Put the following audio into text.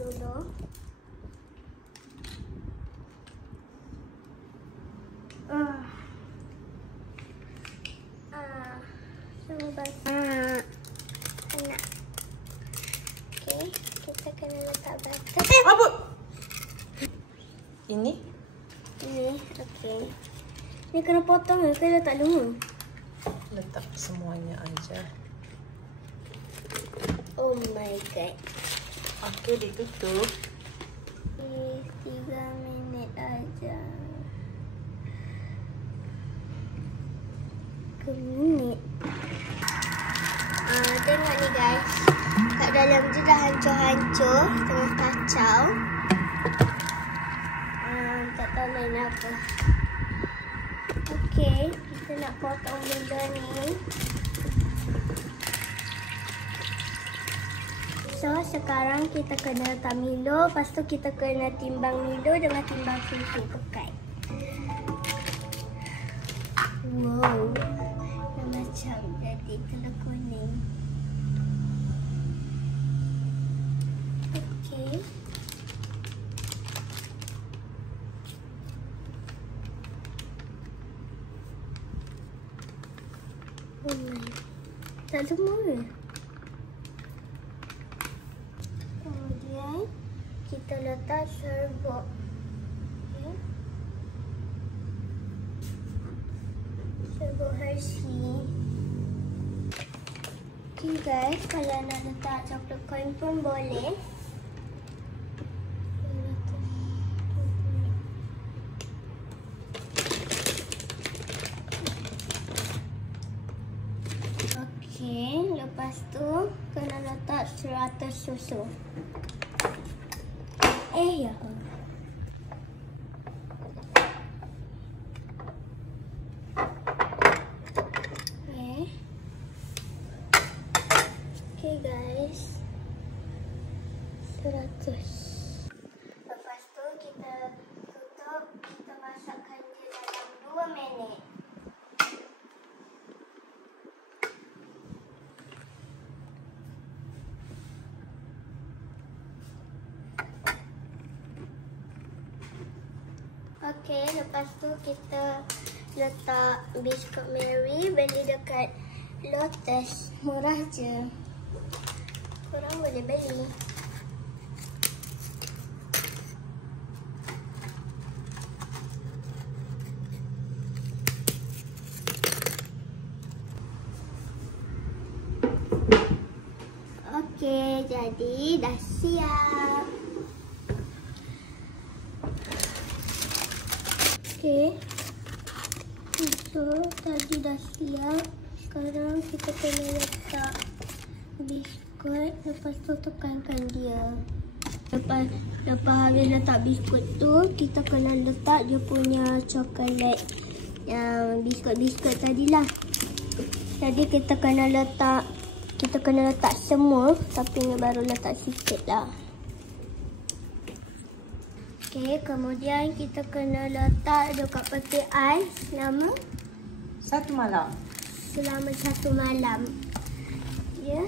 dulu. Enak. Okey, kita kena letak butter. Apa? Ini? Ini, okey. Ni kena potong ke letak dulu? Letak semuanya aja. Oh my god. Okey, ditutup. 3 minit aja. Ke minit. Tengok ni guys. Kat dalam tu dah hancur-hancur. Tengah kacau. Tak tahu lain apa. Okey, kita nak potong benda ni. So, sekarang kita kena letak Milo. Lepas tu kita kena timbang Milo dengan timbang susu pekat. Wow. Dah macam jadi telur kuning. Okey. Tak semua. Kemudian kita letak serbuk. Okay. Serbuk Hershey. Okay guys, kalau nak letak coklat coin pun boleh. Okey, lepas tu kena letak 100 susu. Ya. Okay guys. 100. Lepas tu kita tutup, kita masakkan dia dalam 2 minit. Okey, lepas tu kita letak biskut Mary, beli dekat Lotus, murah je. Korang boleh beli. Okey, jadi dah siap. Okey. So, tadi dah siap. Sekarang kita kena letak biskut. Lepas tu tekankan dia. Lepas habis letak biskut tu, kita kena letak dia punya coklat. Yang biskut-biskut tadilah. Jadi kita kena letak semua. Tapi ni baru letak sikit lah. Okey, kemudian kita kena letak dekat peti ais selama 1 malam. Selama 1 malam. Ya.